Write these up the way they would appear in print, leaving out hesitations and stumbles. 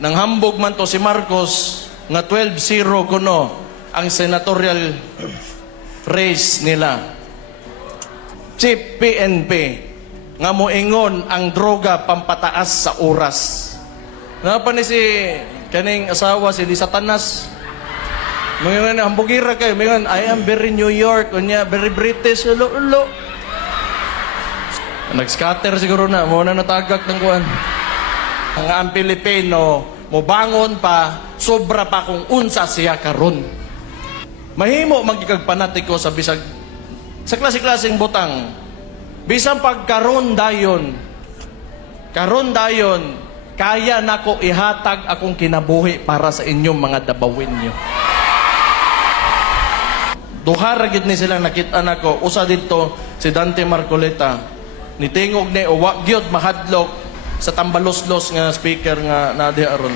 nang hambog man to si Marcos nga 12-0 kuno ang senatorial race nila. Chief PNP nga moingon ang droga pampataas sa oras. Napa ni si kaning asawa si Lisa Tanas. Mga nga hambugira kayo, mga I am very New York, unya very British, ulo. Nag-scatter siguro na, muna natagak ng kuwan. Ang Pilipino, mobangon pa, sobra pa kung unsa siya karon. Mahimo magkikagpanatiko sa bisag, sa klase-klaseng butang. Bisang pagkaron dayon, kaya nako ihatag akong kinabuhi para sa inyong mga dabawin nyo. Duha ra gid ni silang nakita nako, usa dito si Dante Marcoleta. Nitingog ni wa gyud mahadlok sa tambaloslos nga speaker nga nadi aron.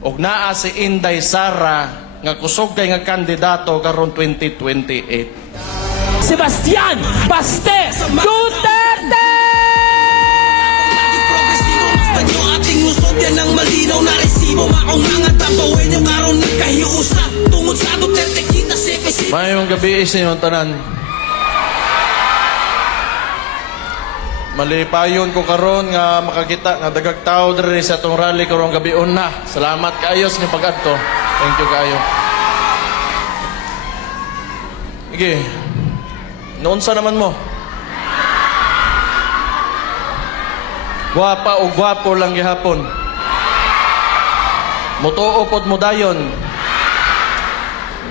Og naa si Inday Sara nga kusog kay nga kandidato karon 2028. Sebastian Baste Duterte! Ating usod yan ang malinaw na resibo. Maong mga tabawin yung karon nagkahiusa. Tungod sa Duterte kita CPC. Mayong gabi isinong tanan. Malipayon ko karon nga makakita nga dagag tao diri sa atong rally karong gabi una. Salamat kaayo sa pag-adto. Thank you kaayo. Sige. Noonsa naman mo? Guwapa o guwapo lang gihapon. Mutuo pod mo dayon.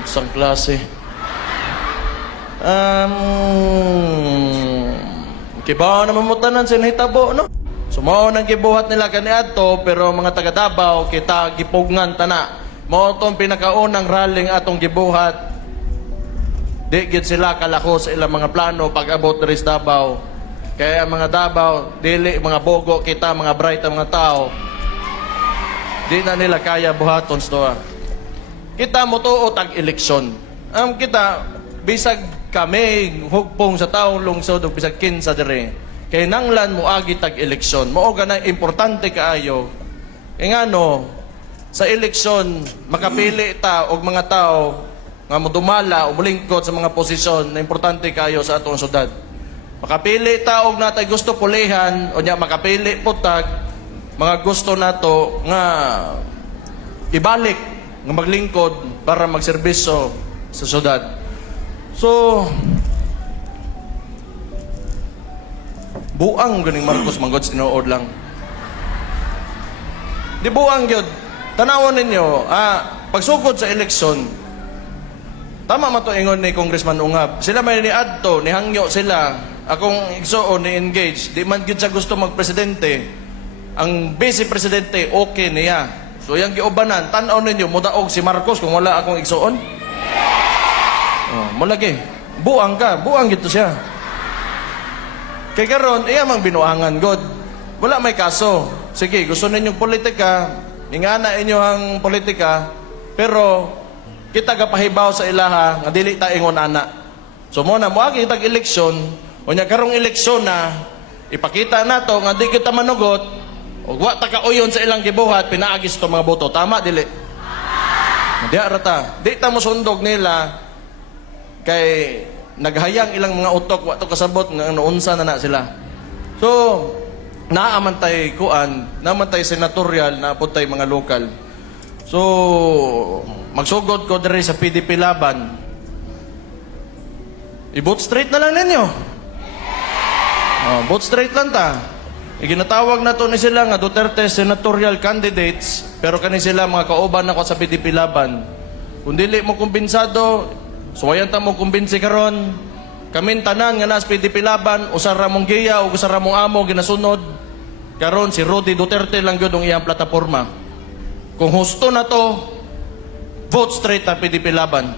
Isang klase. Kibaw naman mo tanan sinahitabo, no? Sumaw nang gibuhat nila kaniadto, pero mga taga Davao kita gipugngan tana. Mao tong pinakaunang rally atong gibuhat. Di gid sila kalako sa ilang mga plano pag-abot diri sa Davao. Kaya ang mga Davao, dili mga bogo kita, mga bright ang mga tao. Di na nila kaya buhaton sto. Kita mo tuo tag-eleksyon. Kita bisag kami hugpong sa taong lungsod ug bisag kinsa diri. Kay nanglan mo agi tag-eleksyon. Mao ganay importante kaayo. Kay ngano sa eleksyon makapili ta og mga tao nga modumala o mulingkod sa mga posisyon na importante kayo sa atong syudad. Makapili ta og natay gusto pulihan o nya makapili po tag mga gusto nato nga ibalik nga maglingkod para magserbisyo sa syudad. So buang ganing Marcos manggod tinuod lang. Di buang gyud. Tanawon ninyo, pagsugod sa eleksyon, tama man to ingon ni Congressman Ungab. Sila may niadto, nihangyo sila. Akong igsuon ni engage. Di man gyud siya gusto magpresidente. Ang vice presidente okay niya. So yang giubanan, tan-aw ninyo mudaog si Marcos kung wala akong igsuon. Oh, mulagi. Buang ka, buang gito siya. Kay karon iya mang binuangan god. Wala may kaso. Sige, gusto ninyong politika, ingana inyo ang politika, pero kita gapahibaw sa ilaha nga dili ta ingon ana. So mo na moagi tag eleksyon, unya karong eleksyon na ipakita nato nga di kita manugot ug wa ta kauyon sa ilang gibuhat pinaagis to mga boto. Tama dili? Diya rata. Di ta mo sundog nila kay naghayang ilang mga utok wa to kasabot nga noonsa na sila. So naamantay kuan, naamantay senatorial, naapotay mga lokal. So magsugod ko diri sa PDP laban. I-vote straight na lang ninyo. Vote straight lang ta. Iginatawag na to ni sila nga Duterte senatorial candidates, pero kani sila mga kauban nako sa PDP laban. Kung dili mo kumbinsado, suwayan ta mo kumbinsi karon. Kamin tanan nga nas PDP laban, usa ra mong giya ug usa ra mong amo ginasunod. Karon si Rudy Duterte lang gyud ang iyang plataporma. Kung husto na to, vote straight ang PDP laban.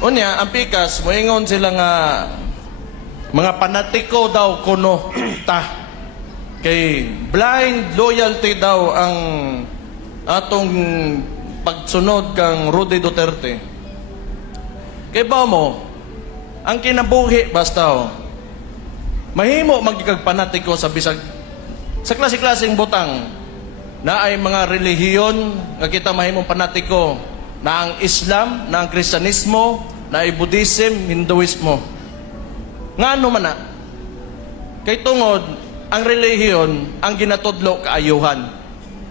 Unya, ang pikas, moingon sila nga mga panatiko daw kuno ta. Kay blind loyalty daw ang atong pagsunod kang Rudy Duterte. Kay ba mo, ang kinabuhi basta mahimo magikagpanatiko sa bisag Sa klase-klaseng butang na ay mga relihiyon nga kita mahimong panatiko na ang Islam, na ang Kristyanismo, na ay Buddhism, Hinduismo. Ngano man na? Kay tungod, ang relihiyon, ang ginatudlo kaayuhan.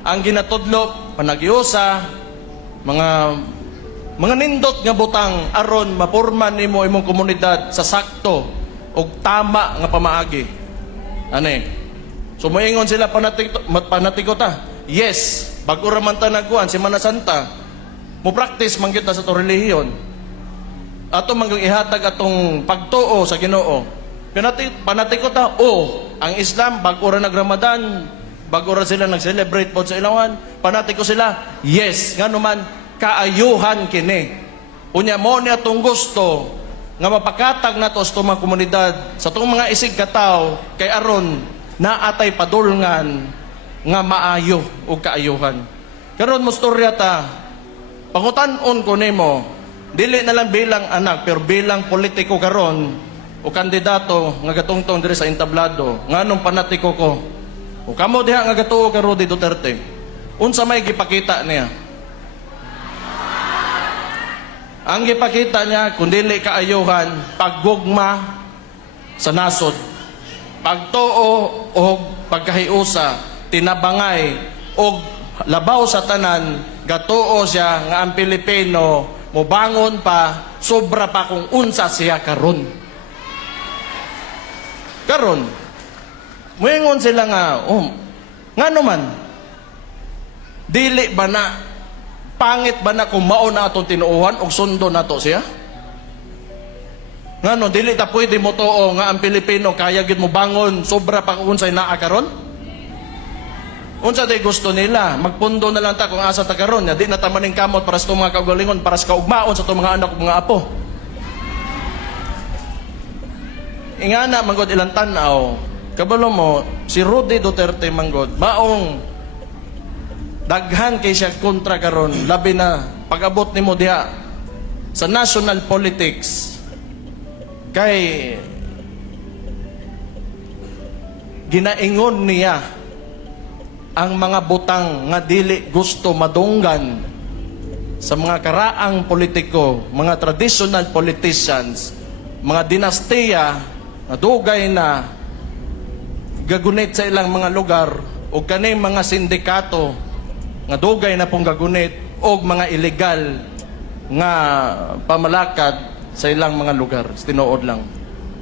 Ang ginatudlo, panagiusa, mga nindot nga butang aron mapurman nimo imong komunidad sa sakto ug tama nga pamaagi. Ane? So moingon sila panatiko ta. Yes, bago ra man ta nagkuan Semana Santa, mo practice man gyud ta sa to relihiyon. Ato man ihatag atong pagtuo sa Ginoo. Panatiko ta, ang Islam bago ra nag-Ramadan, bago ra sila nag-celebrate pod sa ilawan, panatiko sila. Yes, ngano man kaayuhan kini. Unya mo ni atong gusto nga mapakatag nato sa mga komunidad, sa tong mga isig kataw kay aron naatay padulngan nga maayo ug kaayuhan. Karon mo storya ta, pangutan-on ko nimo, dili na lang bilang anak pero bilang politiko karon o kandidato nga gatungtong diri sa entablado, nganong panatiko ko. O kamo diha nga gatuo ka Rudy Duterte. Unsa may gipakita niya? Ang gipakita niya, kung dili kaayuhan, paggugma sa nasod, pagtuo o pagkahiusa, tinabangay o labaw sa tanan, gatuo siya nga ang Pilipino mobangon pa, sobra pa kung unsa siya karon. Karon, muingon sila nga, ngano man, dili ba na, pangit ba na kung mao na atong tinuuhan o sundo na to siya? Ngano, dili ta pwede mo tuo nga ang Pilipino kaya gid mo bangon, sobra pa kung unsay naa karon? Unsa day gusto nila? Magpundo na lang ta kung asa ta karon, di na ta maning kamot para sa itong mga kaugalingon, para sa kaugmaon sa itong mga anak ug mga apo. Ingana manggod ilang tanaw, kabalo mo, si Rudy Duterte manggod, maong daghan kay siya kontra karon, labi na pag-abot nimo diha sa national politics, kay ginaingon niya ang mga butang nga dili gusto madunggan sa mga karaang politiko, mga traditional politicians, mga dinastiya na dugay na gagunit sa ilang mga lugar o kaning mga sindikato nga dugay na pong gagunit o mga illegal nga pamalakad sa ilang mga lugar. Tinuod lang.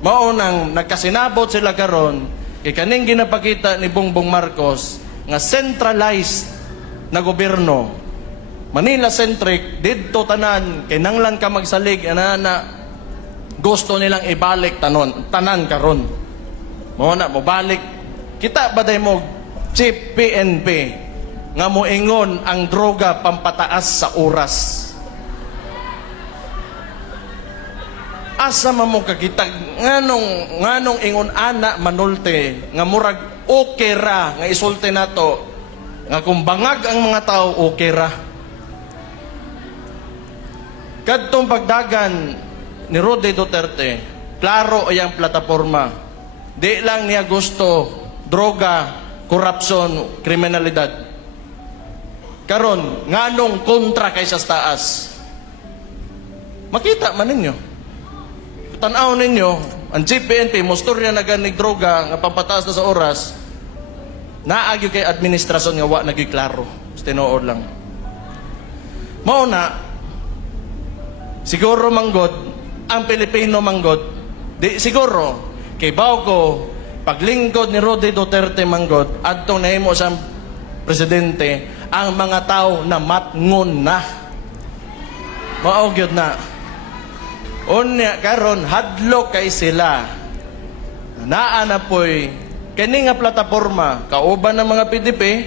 Maunang nagkasinabot sila karon kay kaning ginapakita ni Bongbong Marcos nga centralized na gobyerno, Manila-centric, didto tanan, kay nanglan ka magsalig, na gusto nilang ibalik tanan karon. Mao na, mobalik. Kita ba day mo, Chief PNP, nga moingon ang droga pampataas sa oras. Asa man mo kakita, nganong ingon ana manulte, nga murag okay ra, nga isulti nato, nga kung bangag ang mga tao, okay ra. Kadtong pagdagan ni Rudy Duterte, klaro ayang plataforma. Di lang niya gusto droga, korupsyon, kriminalidad. Karon, nganong kontra kay sa taas? Makita man ninyo. Tanaw ninyo, ang GPNP, mostorya na ganig droga, nga pampataas na sa oras, naagyo kay administrasyon nga wa naging klaro. Tinuod lang. Mauna, siguro manggod, ang Pilipino manggod, di siguro, kay Bauco, paglingkod ni Rudy Duterte manggod, adtong nahimo siyang presidente, ang mga tao na matngon na. Maugyod na. Unya karon hadlok kay sila. Naa na po'y kini nga plataporma, kauban ng mga PDP,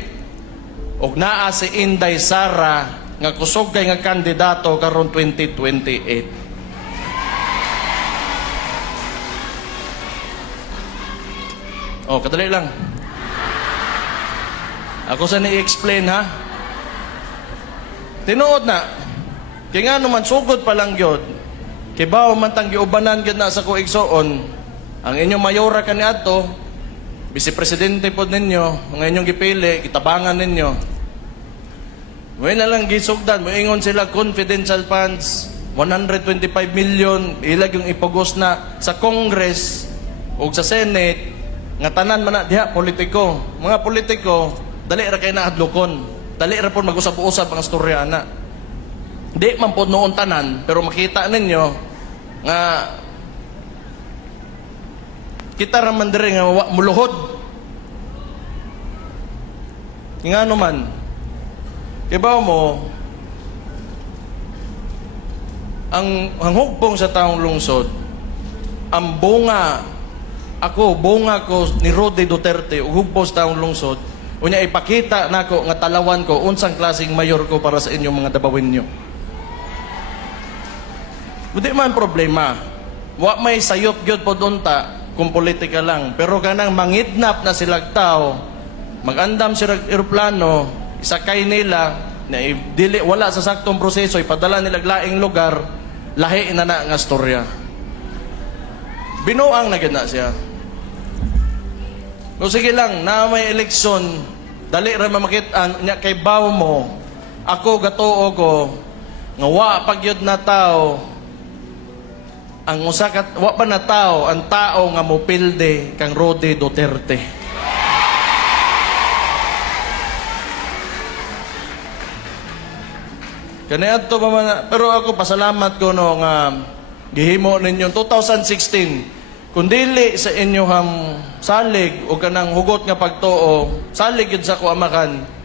ug naa si Inday Sara nga kusog kay nga kandidato karon 2028. Kadali lang. Ako sa ni-explain ha. Tinuod na. Kaya nga naman sugod pa lang yun. Kibaw man tang giubanan gyud na sa kuigsoon, ang inyong mayora kaniadto Vice Presidente po ninyo, mga inyong gipili, kitabangan ninyo. May na lang gisugdan, moingon sila confidential funds, 125 million, ilag yung ipugos na sa Congress o sa Senate, nga tanan man na diha, politiko. Mga politiko, dali ra kay na adlokon. Dali ra po mag-usap-usap ang storya na. Di man po noon tanan, pero makita ninyo nga kita raman dire nga muluhod. Nga naman, ibaw mo, ang hugpong sa taong lungsod, ang bunga ko ni Rode Duterte, hugpong sa taong lungsod, unya ipakita nako nga talawan ko, unsang klaseng mayor ko para sa inyong mga dabawin nyo. Hindi man problema. Wa may sayop gyud pod unta kung politika lang. Pero kanang mangidnap na silag tao, magandam silang eroplano, isakay nila, na dili, wala sa saktong proseso, ipadala nila laing lugar, lahi na nga storya. Binuang na gina siya. No sige lang, na may eleksyon, dali ra mamakitaan, nya kay baw mo, ako gatuo ko, nga wa pagyud na tao, ang usakat wa pa na tao ang tao nga mopilde kang Rode Duterte. Kaniadto pa man, pero ako pasalamat ko no nga gihimo ninyo 2016 kun dili sa inyohang salig o kanang hugot nga pagtuo, salig yun sa kuamakan.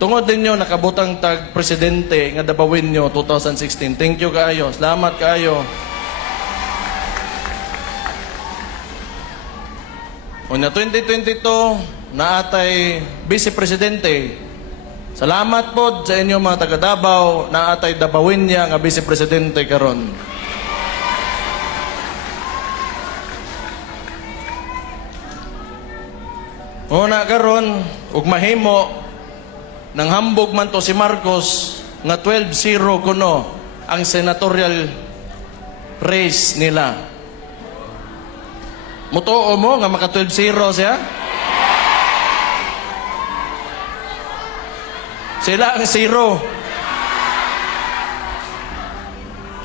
Tungod ninyo nakabutang tag presidente nga dabawin nyo 2016. Thank you kaayo. Salamat kaayo. Unya 2022 naatay vice presidente. Salamat po sa inyo mga taga Davao naatay dabawin niya nga vice presidente karon. Una karon ug mahimo nang hambog man to si Marcos nga 12-0 kuno ang senatorial race nila. Mutuo mo nga maka 12-0 siya? Sila ang 0.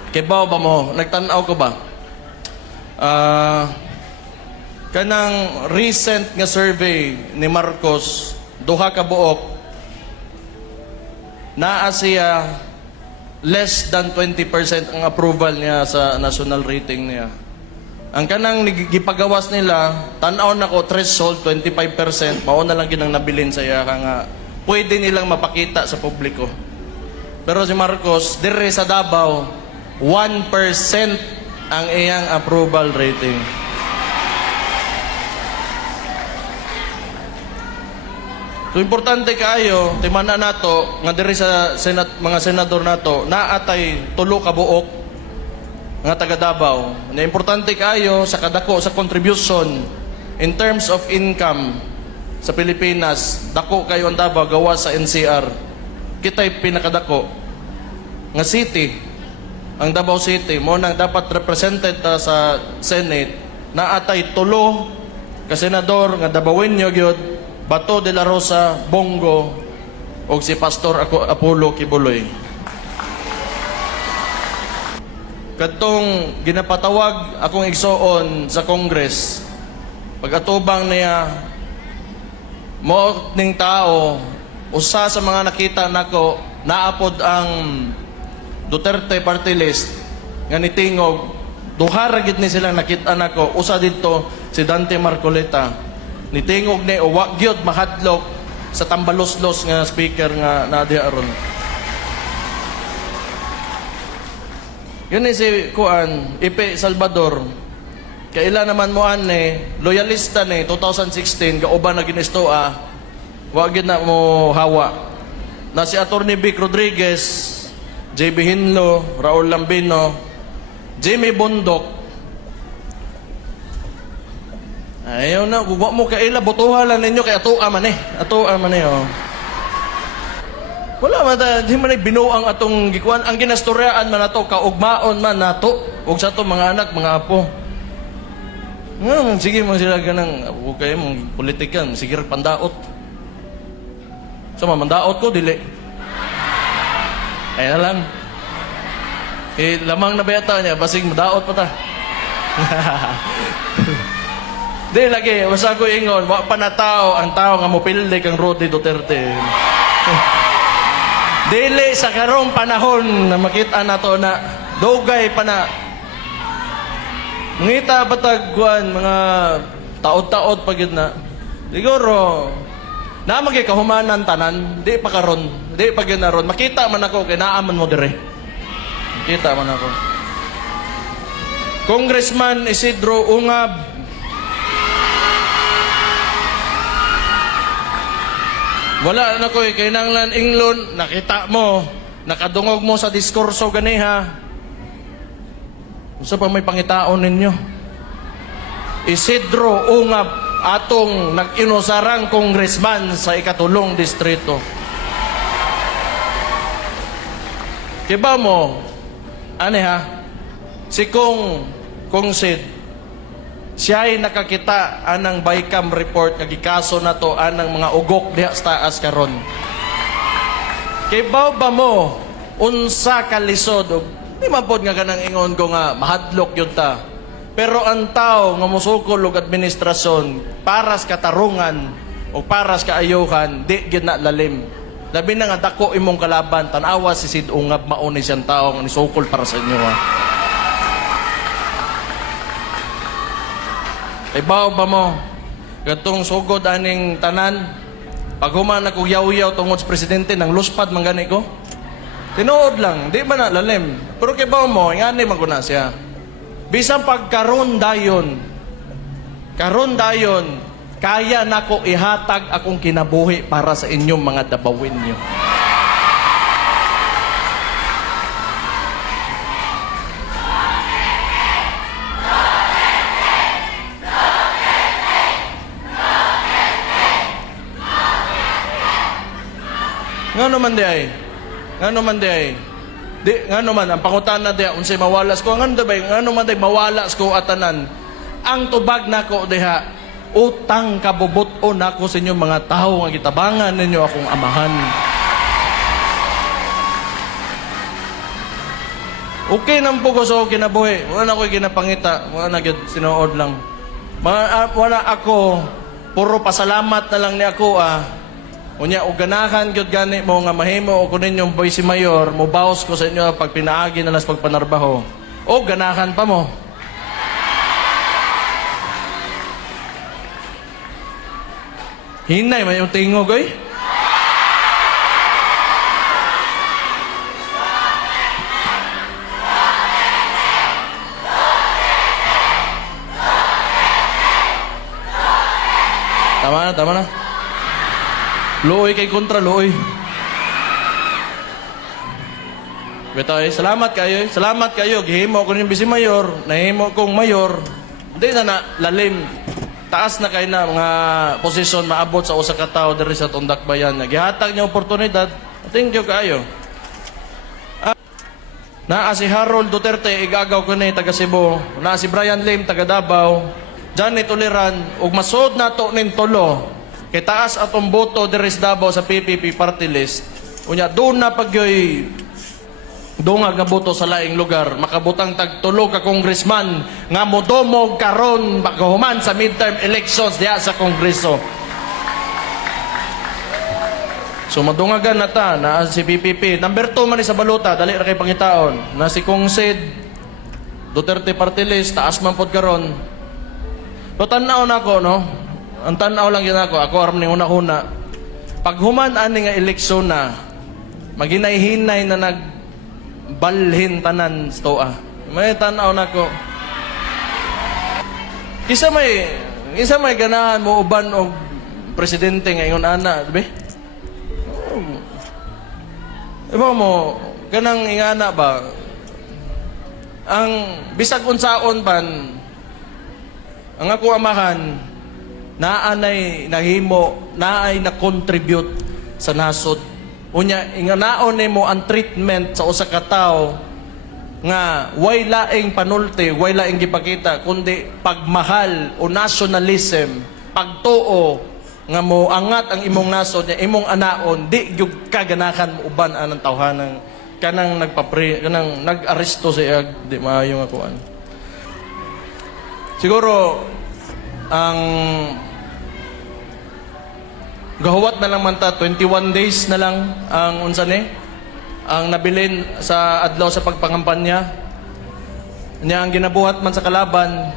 Kibaw ba mo? Nagtanaw ko ba? Kanang recent nga survey ni Marcos, duha ka buok, naa siya less than 20% ang approval niya sa national rating niya. Ang kanang gipagawas nila, tanaw na ko threshold 25%, mao na lang ginang nabilin sa iya nga pwede nilang mapakita sa publiko. Pero si Marcos, dire sa Davao, 1% ang iyang approval rating. So importante kaayo timana nato nga diri sa mga senador nato naatay tulo ka buok nga taga Davao. Na importante kaayo sa kadako sa contribution in terms of income sa Pilipinas, dako kayo ang Davao gawa sa NCR. Kita'y pinakadako nga city, ang Davao City mo nang dapat represented sa Senate naatay tulo ka senador nga Davaoenyo gyud, Bato de la Rosa, Bongo, o si Pastor Apollo Kibuloy. Kadtong ginapatawag akong igsoon sa Congress, pag-atubang niya, mo ning tao, usa sa mga nakita nako, naapod ang Duterte Party List, nga nitingog, duha ra gid ni silang nakita nako, usa dito si Dante Marcoleta. Nitingog ni o wa gyud mahadlok sa tambalos-los nga speaker nga nadiha aron. Yun ni si Kuan, Ipe Salvador. Kaila naman mo ani, loyalista ni 2016 kauban na ginistoa. Wa gyud na mo hawa. Na si Attorney Vic Rodriguez, JB Hinlo, Raul Lambino, Jimmy Bondok. Ayaw na, guwa mo kaila, butuha lang ninyo kay atoa man eh. Atoa man eh, oh. Wala man, di man binuang atong gikuan. Ang ginastoryaan man nato, kaugmaon man nato. Huwag sa to mga anak, mga apo. Sige mo sila ganang, huwag kayo mong politikan, sige pandaot. So, mandaot ko, dili. Ay na lang. Lamang na beta niya, basig madaot pa ta. Di lagi, basta ko ingon, wa pa na tao, ang tao nga mopilde kang Rodi Duterte. Dili sa karong panahon na makita na to na dugay pa na. Ngita batagwan, mga taod-taod pagid na. Siguro, na magikahumanan tanan, di pa karon, di pa na ron. Makita man ako, kay naaman mo dire. Makita man ako. Congressman Isidro Ungab, wala na ko kay nanglan inglon, nakita mo, nakadungog mo sa diskurso ganiha. Usa pa may pangitaon ninyo. Isidro Ungab, atong nag-inusarang congressman sa ikatulong distrito. Kiba mo, ane ha, si Kong Sid, siya ay nakakita anang Bicam report nga gikaso na to anang mga ugok diha sa taas karon. Kay ba mo unsa ka lisod di mapod nga kanang ingon ko nga mahadlok yun ta. Pero ang tao nga musukol og administrasyon para sa katarungan o para sa kaayuhan di gyud na lalim. Labi na nga dako imong kalaban tan-awa si Sid Ungab mao ni siyang tao nga nisukol para sa inyo ha. Ibaw ba mo, gatong sugod aning tanan, pag human ako yaw-yaw tungod sa presidente ng luspad man gani ko, tinuod lang, di ba na lalim. Pero kibaw mo, ingani man ko na siya. Bisang pagkaroon dayon, kaya nako ihatag akong kinabuhi para sa inyong mga dabawin nyo. Ngano man di ay. Di ngano man ang pangutana diha unsay mawalas ko ngano ba ngano man day mawalas ko atanan. Ang tubag nako diha utang kabubuton nako sa inyo mga tawo nga gitabangan ninyo akong amahan. Okay nang pugo so kinabuhi. Wala na ko ginapangita, wala na gyud sinuod lang. Wala ako puro pasalamat na lang ni ako Unya og ganahan gyud gani mo nga mahimo o kunin yung boy si mayor, mo bawas ko sa inyo pag pinaagi na las pagpanarbaho. O ganahan pa mo. Hinay man yung tingog oy. Tama na. Looy kay kontra, looy. Betoy, salamat kayo. Gihimo ko yung bisi mayor, nahimo kong mayor. Hindi na lalim. Taas na kayo na mga posisyon maabot sa usa ka tawo diri sa Tundakbayan. Gihatag niya oportunidad. Thank you kayo. Na si Harold Duterte, igagaw ko ni taga Cebu. Na si Brian Lim, taga Davao. Janet Uliran, ug masod na to nin tulo. Kay taas atong boto diri sa Davao sa PPP party list. Unya doon na pagyoy dungag nga boto sa laing lugar, makabutang tag tulo ka congressman nga modomog karon paghuman sa midterm elections diha sa Kongreso. So madungagan na ta na si PPP. Number 2 man ni sa balota, dali ra kay pangitaon. Na si Kong Sid Duterte party list, taas man pod karon. So tan-aw na ako, no? Ang tanaw lang yun ako aram ni una-una. Pag human ani nga eleksyon na, maginay-hinay na nagbalhin tanan stoa. May tanaw na ko. Isa may ganahan mo uban og presidente ngayon ana, dibe? Iba mo, ganang ingana ba? Ang bisag unsaon ban, ang ako amahan, naanay nahimo, naay na-contribute sa nasod. Unya, inganaon mo ang treatment sa usa ka tawo nga way laing panulti, way laing gipakita kundi pagmahal o nationalism, pagtuo nga mo angat ang imong nasod niya imong anaon di gyud kaganahan mo uban anang tawhanang kanang kanang nag-aresto sa di maayo nga kuan. Siguro ang gahuwat na lang man ta 21 days na lang ang unsa ni ang nabilin sa adlaw sa pagpangampanya niya ang ginabuhat man sa kalaban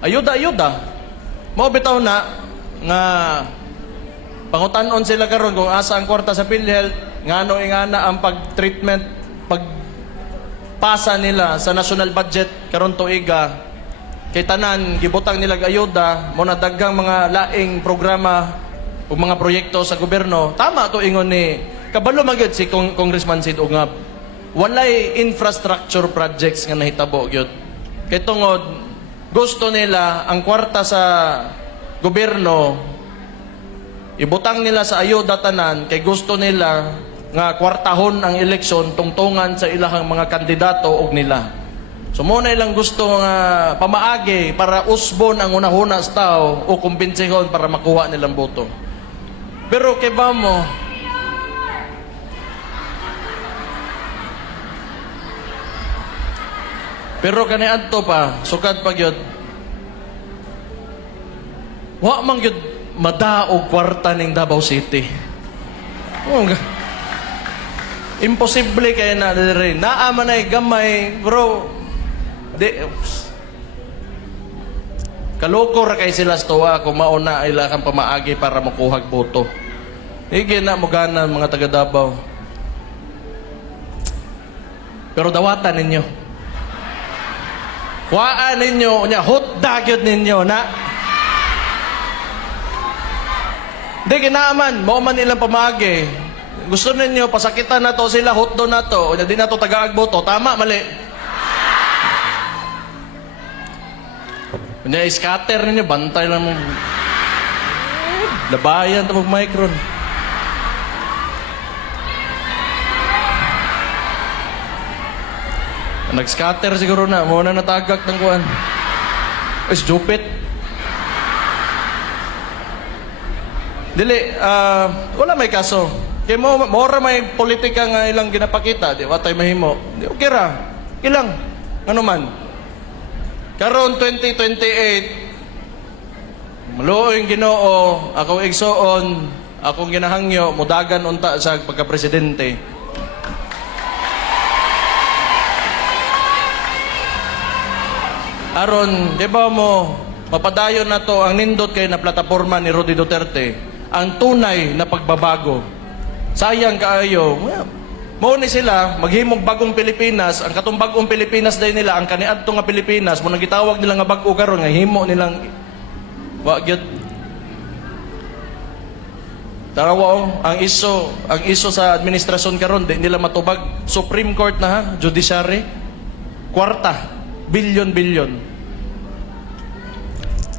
ayuda mao bitaw na nga pangutan-on sila karon kung asa ang kwarta sa PhilHealth ngano ingana ang pag-treatment pagpasa nila sa national budget karon tuiga kay tanan gibutang nila ayuda mo na daghang mga laing programa o mga proyekto sa gobyerno. Tama to ingon ni kabalo magyud si Congressman Sid Ungab. Walay infrastructure projects nga nahitabo gyud. Kay tungod gusto nila ang kwarta sa gobyerno ibutang nila sa ayuda tanan kay gusto nila nga kwartahon ang eleksyon tungtungan sa ilahang mga kandidato og nila. So muna ilang gusto nga pamaagi para usbon ang unahuna sa tao o kumbensihon para makuha nilang boto. Pero kay ba mo, pero kaniadto pa, sukad pa gyud. Wa man gyud madaog kwarta ning Davao City. Oh, imposible kay na diri. Naa man ay gamay, bro. Kaloko ra kay sila sa tuwa kung mauna ay lakang pamaagi para makuhag boto. Hige na mo gana mga taga Davao. Pero dawatan ninyo. Kuhaan ninyo, unya hotdagyod ninyo na. Di kinaaman, mao man ilang pamaagi. Gusto ninyo pasakitan na to sila, hotdo na to, unya di na to tagaag boto. Tama, mali. Kunya scatter ninyo, bantay lang mo. Labayan ito mag-micron. Nag-scatter siguro na. Muna natagak ng kuhan. Es, jupit. Dili, wala may kaso. Kaya mora may politika nga ilang ginapakita. Di ba tayo mahimo? Di, okay ra. Ilang. Ano man. Karon 2028, maluoy Ginoo, akong igsoon, akong ginahangyo, mudagan unta sa pagka-presidente. Aron, di ba mo, mapadayon na to ang nindot kay na plataporma ni Rudy Duterte, ang tunay na pagbabago. Sayang kaayo, mao ni sila maghimog bagong Pilipinas, ang katong bagong Pilipinas day nila ang kaniadto nga Pilipinas mo nang gitawag nila nga bag-o karon nga himo nilang wa gyud tarawa ang iso sa administrasyon karon di nila matubag Supreme Court na ha, judiciary kwarta bilyon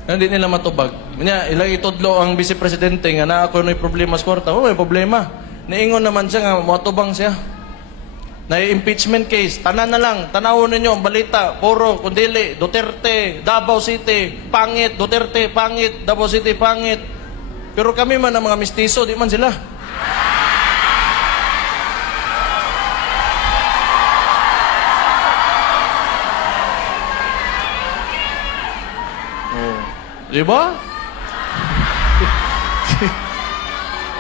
hindi nila matubag nya ilang itudlo ang vice presidente nga naa ko may problema sa kwarta may problema. Niingon naman siya nga, matubang siya. Na impeachment case, tanan na lang, tanawon ninyo ang balita, puro, kundili, Duterte, Davao City, pangit, Duterte, pangit, Davao City, pangit. Pero kami man ang mga mistiso, di man sila. Oh. Di ba?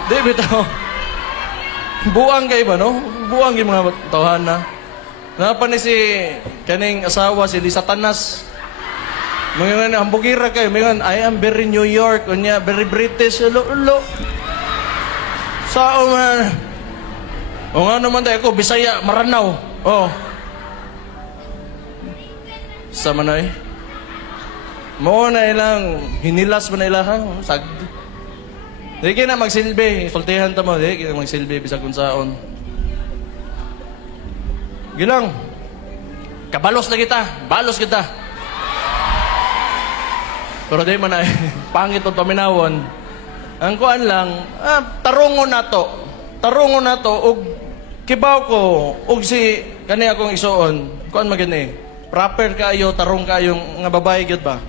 Di bitaw. Buang kay ba, no? Buang yung mga tawhan na. Napa ni si kaning asawa, si Lisa Tanas. Mga nga, hambugira kayo. Mga nga, I am very New York. Unya, very British. Ulo. Sao man. O nga naman tayo ako, Bisaya, Maranao. Oh. Sa manay. Mo na ilang, hinilas mo na ilang, sagdi. Di na magsilbi. Sultihan ta mo. Di na magsilbi. Bisag kung saon. Gilang. Kabalos na kita. Balos kita. Pero di man ay pangit o paminawon. Ang kuan lang, tarungon na to. Tarungon na to. Og kibaw ko ug si kani akong isuon kuan magani proper kaayo tarong kaayong nga babae gyud ba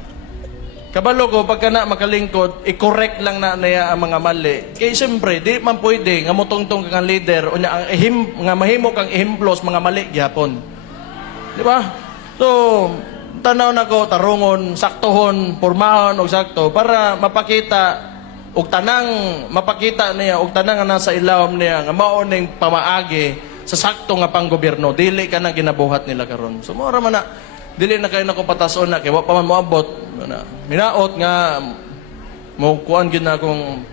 kabalo ko pagka na makalingkod i-correct lang na niya ang mga mali kay siyempre di man pwede nga motongtong kang leader unya ang nga mahimo kang ihimplos mga mali gyapon di ba so tanaw na ko tarungon saktohon pormahon og sakto para mapakita og tanang mapakita niya og tanang nga nasa ilawom niya nga mao ning pamaagi sa sakto nga panggobyerno dili ka na ginabuhat nila karon so mora man na dili na kayo nako patason na kay wa pa man moabot na minaot nga mo kuan gyud na akong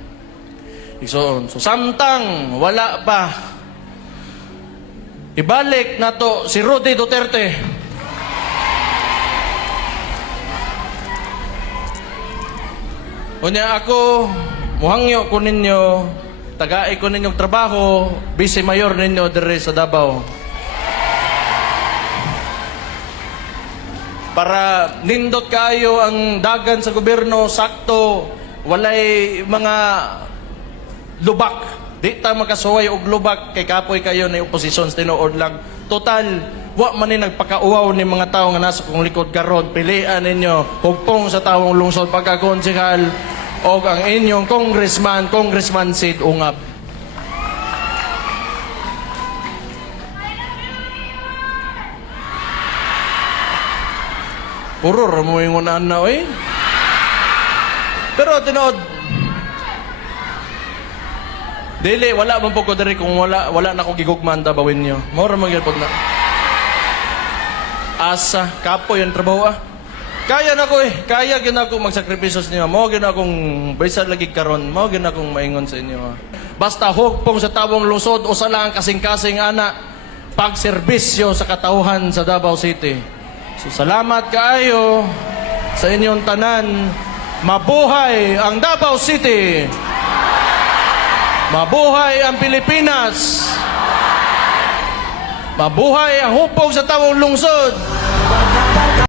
igsoon so samtang wala pa ibalik nato si Rudy Duterte unya ako muhangyo ko ninyo tagai ko ninyong trabaho vice mayor ninyo dire sa Davao para nindot kayo ang dagan sa gobyerno sakto walay mga lubak di ta makasuway og lubak kay kapoy kayo na oposisyon tinuod lang total wa man ni nagpakauaw ni mga tawo nga nasa kong likod karon pilian ninyo hugpong sa tawong lungsod pagkakonsehal og ang inyong congressman Sid Ungab. Puro mo yung unaan na, oy. Pero tinood, dili, wala man po ko diri kung wala na ko gigugman dabawin nyo. Mora magyalpod na. Asa, kapo yung trabaho ah. Kaya na ko kaya gin ako magsakripisyo sa inyo. Mao gin akong baysa lagi karon, mao gin akong maingon sa inyo ah. Basta hugpong sa tawong lungsod usa lang ang kasing-kasing ana pagserbisyo sa katauhan sa Davao City. So salamat kaayo sa inyong tanan. Mabuhay ang Davao City. Mabuhay ang Pilipinas. Mabuhay ang hupog sa tawong lungsod.